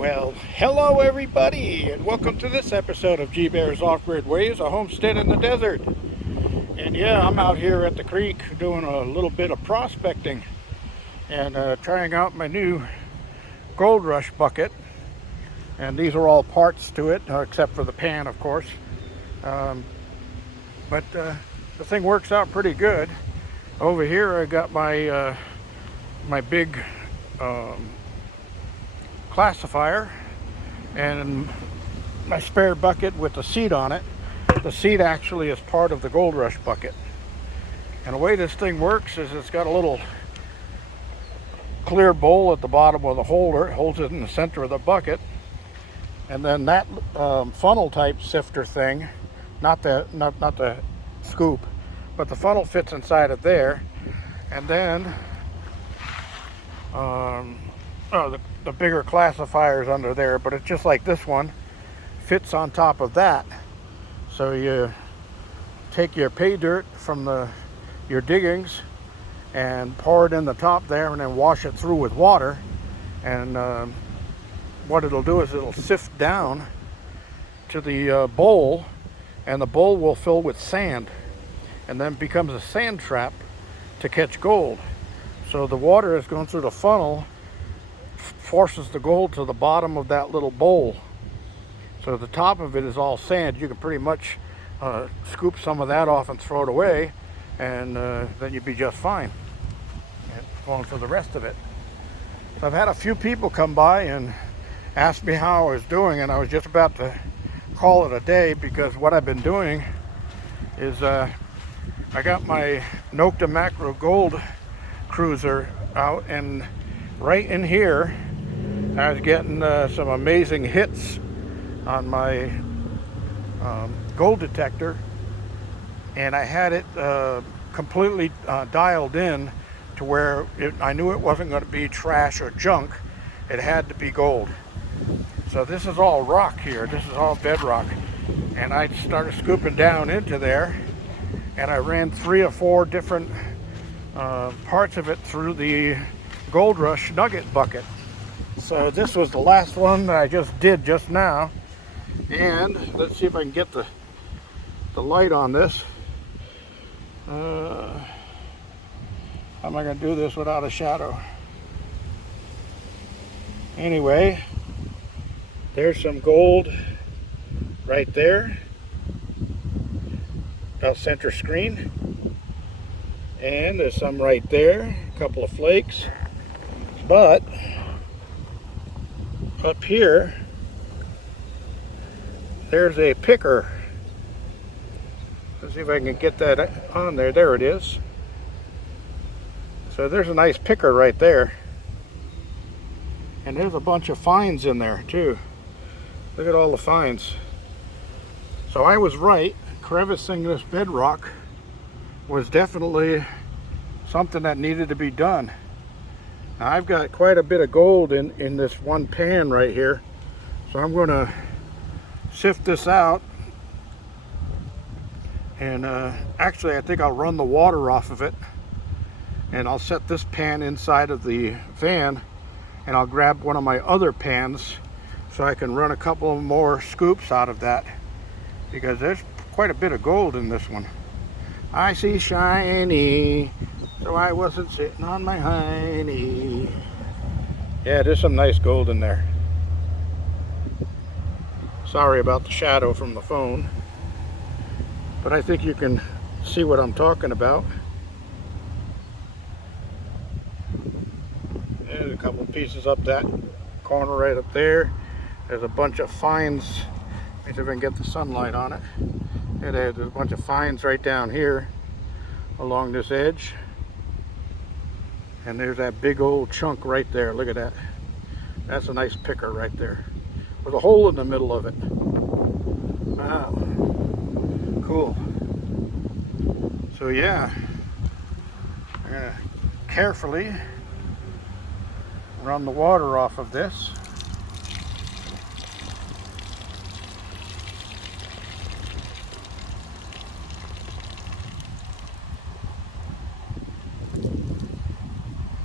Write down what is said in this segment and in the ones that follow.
Well, hello everybody, and welcome to this episode of G Bear's Off-Grid Ways, a homestead in the desert. And yeah, I'm out here at the creek doing a little bit of prospecting and trying out my new Gold Rush bucket. And these are all parts to it, except for the pan, of course. But the thing works out pretty good. Over here, I got my my big classifier and my spare bucket with the seat on it. The seat actually is part of the Gold Rush bucket. And the way this thing works is it's got a little clear bowl at the bottom of the holder. It holds it in the center of the bucket. And then that funnel type sifter thing, not the scoop, but the funnel fits inside of there. And then the bigger classifiers under there, but it's just like this one fits on top of that. So you take your pay dirt from your diggings and pour it in the top there, and then wash it through with water. And what it'll do is it'll sift down to the bowl, and the bowl will fill with sand, and then becomes a sand trap to catch gold. So the water is going through the funnel, forces the gold to the bottom of that little bowl. So the top of it is all sand. You can pretty much scoop some of that off and throw it away, and then you'd be just fine. And going for the rest of it. So I've had a few people come by and ask me how I was doing, and I was just about to call it a day, because what I've been doing is I got my Nokta Macro Gold Cruiser out, and right in here I was getting some amazing hits on my gold detector, and I had it completely dialed in to where I knew it wasn't going to be trash or junk. It had to be gold. So this is all rock here. This is all bedrock. And I started scooping down into there, and I ran 3 or 4 different parts of it through the Gold Rush nugget bucket. So this was the last one that I just did just now. And let's see if I can get the light on this. How am I going to do this without a shadow? Anyway, there's some gold right there, about center screen. And there's some right there, a couple of flakes. But up here, there's a picker. Let's see if I can get that on there. There it is. So there's a nice picker right there. And there's a bunch of fines in there too. Look at all the fines. So I was right. Crevicing this bedrock was definitely something that needed to be done. Now I've got quite a bit of gold in this one pan right here. So I'm going to sift this out. And actually I think I'll run the water off of it. And I'll set this pan inside of the van, and I'll grab one of my other pans so I can run a couple more scoops out of that, because there's quite a bit of gold in this one. I see shiny, so I wasn't sitting on my hiney. Yeah, there's some nice gold in there. Sorry about the shadow from the phone, but I think you can see what I'm talking about. There's a couple of pieces up that corner right up there. There's a bunch of fines. Let me see if I can get the sunlight on it. And there's a bunch of fines right down here along this edge. And there's that big old chunk right there. Look at that. That's a nice picker right there, with a hole in the middle of it. Wow. Cool. So yeah, I'm gonna carefully run the water off of this.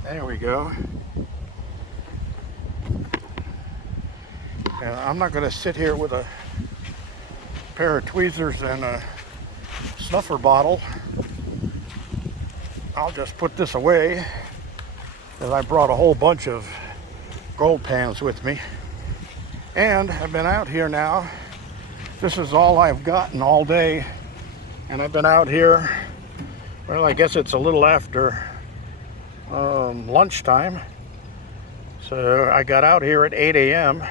There we go. And I'm not going to sit here with a pair of tweezers and a snuffer bottle. I'll just put this away, because I brought a whole bunch of gold pans with me. And I've been out here now. This is all I've gotten all day. And I've been out here, well, I guess it's a little after lunchtime. So I got out here at 8 a.m.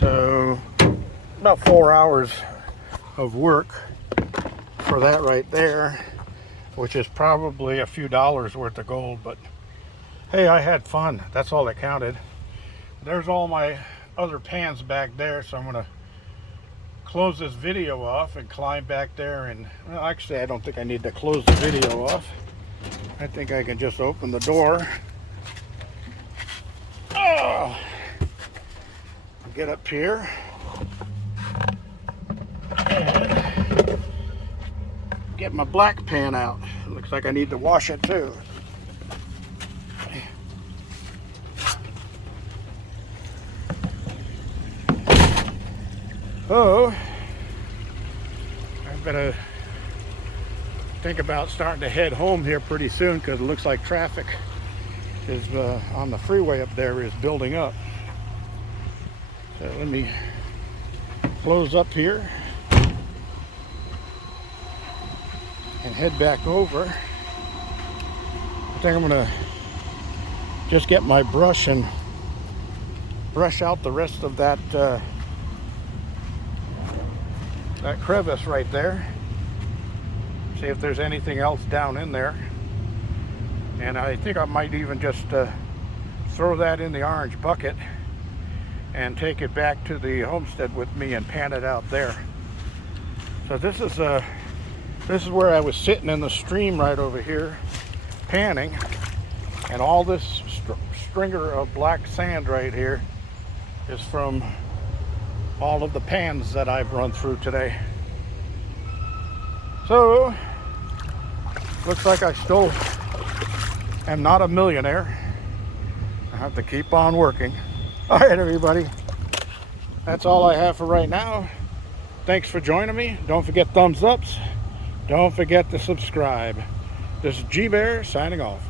So about 4 hours of work for that right there, which is probably a few dollars worth of gold, but hey, I had fun. That's all that counted. There's all my other pans back there, so I'm gonna close this video off and climb back there. And well, actually, I don't think I need to close the video off. I think I can just open the door. Oh, get up here and get my black pan out. It looks like I need to wash it too. Oh, I better think about starting to head home here pretty soon, because it looks like traffic is on the freeway up there is building up. So let me close up here and head back over. I think I'm gonna just get my brush and brush out the rest of that that crevice right there. See if there's anything else down in there. And I think I might even just throw that in the orange bucket and take it back to the homestead with me and pan it out there. So this is where I was sitting in the stream right over here panning, and all this stringer of black sand right here is from all of the pans that I've run through today. So looks like I still am not a millionaire. I have to keep on working. All right, everybody, that's all I have for right now. Thanks for joining me. Don't forget thumbs ups. Don't forget to subscribe. This is G Bear signing off.